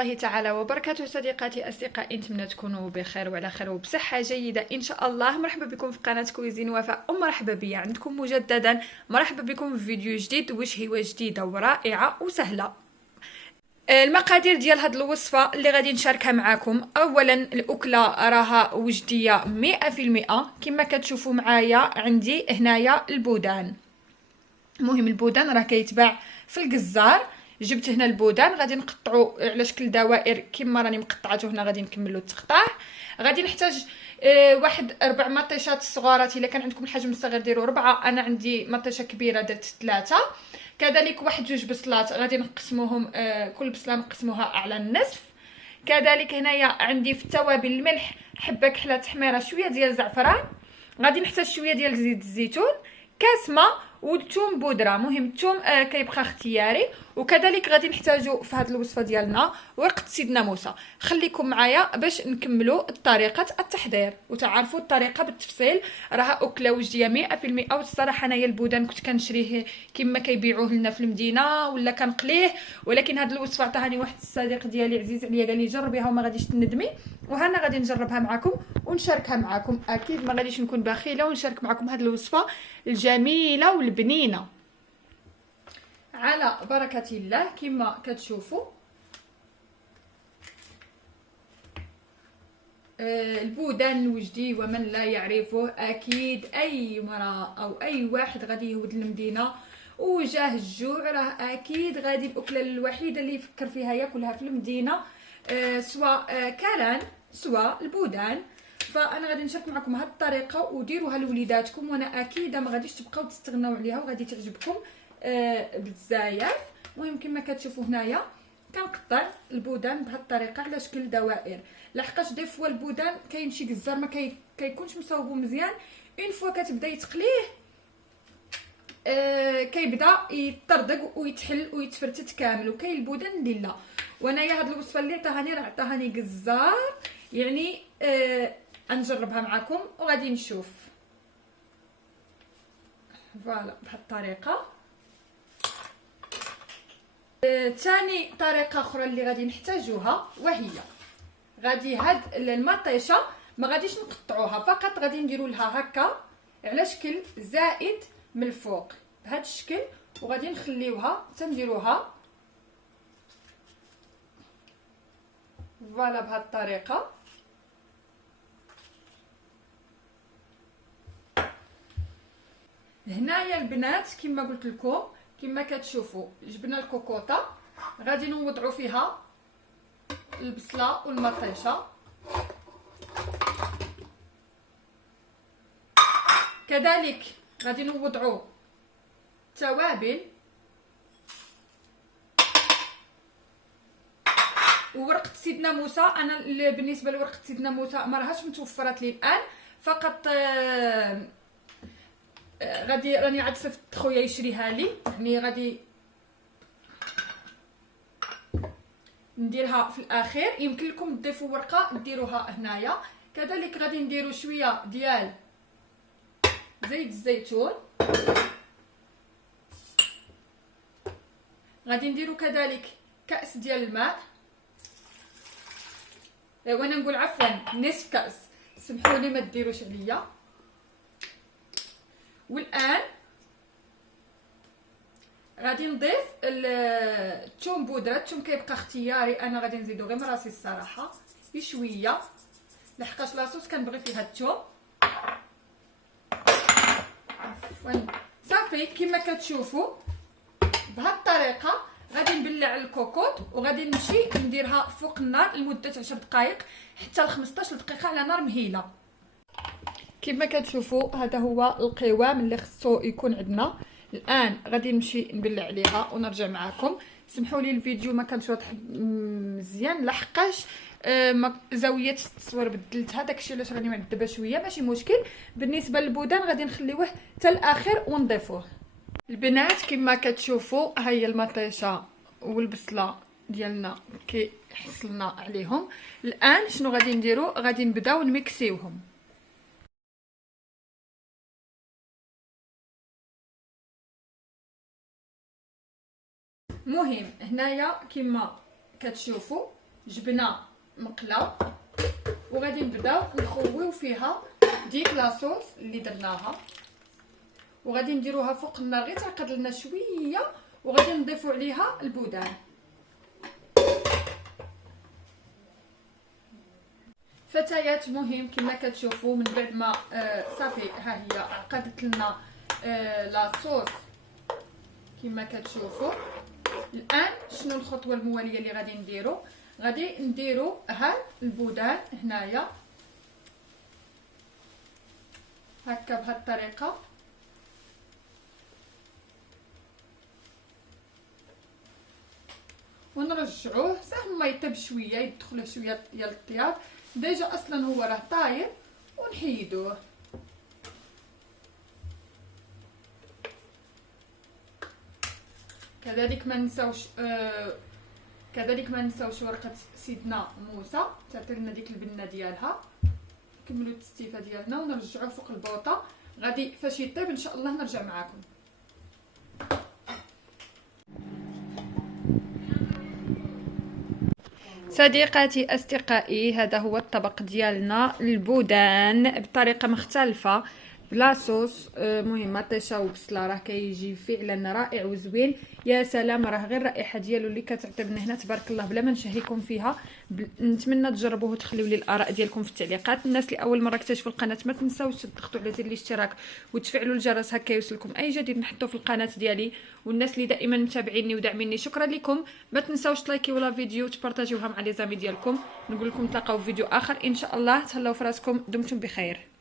الله تعالى وبركاته. صديقاتي أصدقائي، نتمنى تكونوا بخير وعلى خير وبصحة جيدة إن شاء الله. مرحبا بكم في قناة كويزين وفاء، ومرحبا بيا عندكم مجددا. مرحبا بكم في فيديو جديد وشهوة جديدة ورائعة وسهلة. المقادير ديال هاد الوصفة اللي غادي نشاركها معاكم: اولا الاكلة راها وجدية 100%. كما كتشوفوا معايا عندي هنايا البودان. المهم البودان راه كيتباع في الجزار. جبت هنا البودان، غادي نقطعو على شكل دوائر كما راني مقطعته هنا. غادي نكملو التقطاع. غادي نحتاج واحد 4 مطيشات صغارات. الا كان عندكم الحجم الصغير ديروا 4، انا عندي مطيشه كبيره درت 3. كذلك واحد 2 بصلات غادي نقسموهم، كل بصله نقسموها على النصف. كذلك هنايا عندي في التوابل الملح، حبه كحله تحميره، شويه ديال الزعفران. غادي نحتاج شويه ديال زيت الزيتون، كاسمه والثوم بودره. مهم الثوم كيبقى اختياري. وكذلك غادي نحتاجو في هذه الوصفه ديالنا ورقه سيدنا موسى. خليكم معايا باش نكملوا طريقه التحضير وتعرفوا الطريقه بالتفصيل. راها اكله وجديه 100%. والصراحه انايا البودان كنت كنشريه كما كيبيعوه لنا في المدينه ولا كنقليه، ولكن هذه الوصفه عطاهاني واحد الصديق ديالي عزيز عليا، قال لي جربيها وما غاديش تندمي. وهنا غادي نجربها معكم ونشاركها معكم. اكيد ما غاديش نكون بخيله ونشارك معكم هذه الوصفه الجميله والبنينه على بركه الله. كما كتشوفوا البودان الوجدي ومن لا يعرفه، اكيد اي مرأة او اي واحد غادي يهود المدينه وجاه الجوع راه اكيد غادي الاكله الوحيده اللي يفكر فيها ياكلها في المدينه سواء كران سواء البودان. فانا غادي نشارك معكم هذه الطريقه وديروها لوليداتكم، وانا اكيده ما غاديش تبقاو تستغناو عليها وغادي تعجبكم بزاف. المهم كما كتشوفوا هنايا كنقطع البودان بهذه الطريقه على شكل دوائر. لحقاش دي فوا البودان كيمشي جزار ما كيكونش مصاوبو مزيان. اون فوا كتبدا يتقليه كيبدا يطردق ويتحل ويتفرتت كامل. وكاين البودان اللي لا. وانايا هاد الوصفه اللي عطاهاني جزار، يعني غنجربها معكم وغادي نشوف. فوالا بهاد الطريقه. ثاني طريقه اخرى اللي غادي نحتاجوها، وهي غادي هاد المطيشه ما غاديش نقطعوها، فقط غادي نديروا لها هكا على شكل زائد من الفوق بهذا الشكل. وغادي نخليوها تنديروها فوالا بهذه الطريقه. هنايا البنات كما قلت لكم، كما كتشوفوا جبنا الكوكوطه، غادي نوضعوا فيها البصله والمطيشه. كذلك غادي نوضعوا توابل وورقه سيدنا موسى. انا بالنسبه لورقه سيدنا موسى ما راهاش متوفرات لي الان، فقط غادي راني عاد صيفط خويا يشريها لي، يعني غادي نديرها في الاخير. يمكن لكم تضيفوا ورقه ديروها هنايا. كذلك غادي نديروا شويه ديال زيت الزيتون. غادي نديروا كذلك كاس ديال الماء، وانا نقول عفوا نصف كاس، سمحوا لي ما ديروش عليا. والان غادي نضيف الثوم بودره. الثوم كيبقى اختياري، انا غادي نزيدو غير من راسي الصراحه بشويه، لحقاش لاصوص كنبغي فيها الثوم. عفوا صافي كما كتشوفوا بهذه الطريقه. غادي نبلع الكوكوط وغادي نمشي نديرها فوق النار لمده 10 دقائق حتى ل 15 دقيقه على نار مهيله. كما كتشوفوا هذا هو القوام اللي خصو يكون عندنا. الان غادي نمشي نبلع عليها ونرجع معكم. سمحوا لي الفيديو ما كانش واضح مزيان لحقاش زاويه التصوير بدلتها، داكشي علاش راني معذبه شويه، ماشي مشكل. بالنسبه للبودان غادي نخليوه حتى الاخر ونضيفوه. البنات كما كتشوفوا ها هي المطيشه والبصله ديالنا حصلنا عليهم. الان شنو غادي نديرو؟ غادي نبداو نميكسيوهم. مهم هنايا كما كتشوفوا جبنه مقله، وغادي نبداو نخويو فيها ديك لاصوص اللي درناها، وغادي نديروها فوق النار غير تعقد لنا شويه، وغادي نضيفوا عليها البودان. فتيات مهم كما كتشوفوا من بعد ما صافي ها هي عقدت لنا لاصوص كما كتشوفوا. الان شنو الخطوه المواليه اللي غادي نديرو؟ غادي نديرو هاد البودان هنايا هكا بهاد الطريقه، ونرجعوه صح ما يطيب شويه، يدخل شويه ديال الطياب، ديجا اصلا هو راه طايب، ونحيدوه. كذلك ما نساوش ورقه سيدنا موسى تعطي لنا ديك البنه ديالها. نكملوا التستيفه ديالنا ونرجعوه فوق البوطه. غادي فاش يطيب ان شاء الله نرجع معكم. صديقاتي اصدقائي، هذا هو الطبق ديالنا، البودان بطريقه مختلفه بلا صوص. مهم طيشه وبصله، راه كيجي فعلا رائع وزوين. يا سلام، راه غير الرائحه ديالو اللي كتعطيبنا هنا تبارك الله بلا ما نشهيكم فيها. نتمنى تجربوه وتخليو لي الاراء ديالكم في التعليقات. الناس اللي اول مره اكتشفوا القناه ما تنساوش تضغطوا على زر الاشتراك وتفعلوا الجرس هكا يوصلكم اي جديد نحطه في القناه ديالي. والناس اللي دائما متابعيني وداعميني شكرا لكم. ما تنساوش تلايكيو لا فيديو وتبارطاجيوها مع لي زامي ديالكم. نقول لكم نتلاقاو في فيديو اخر ان شاء الله. تهلاو في راسكم، دمتم بخير.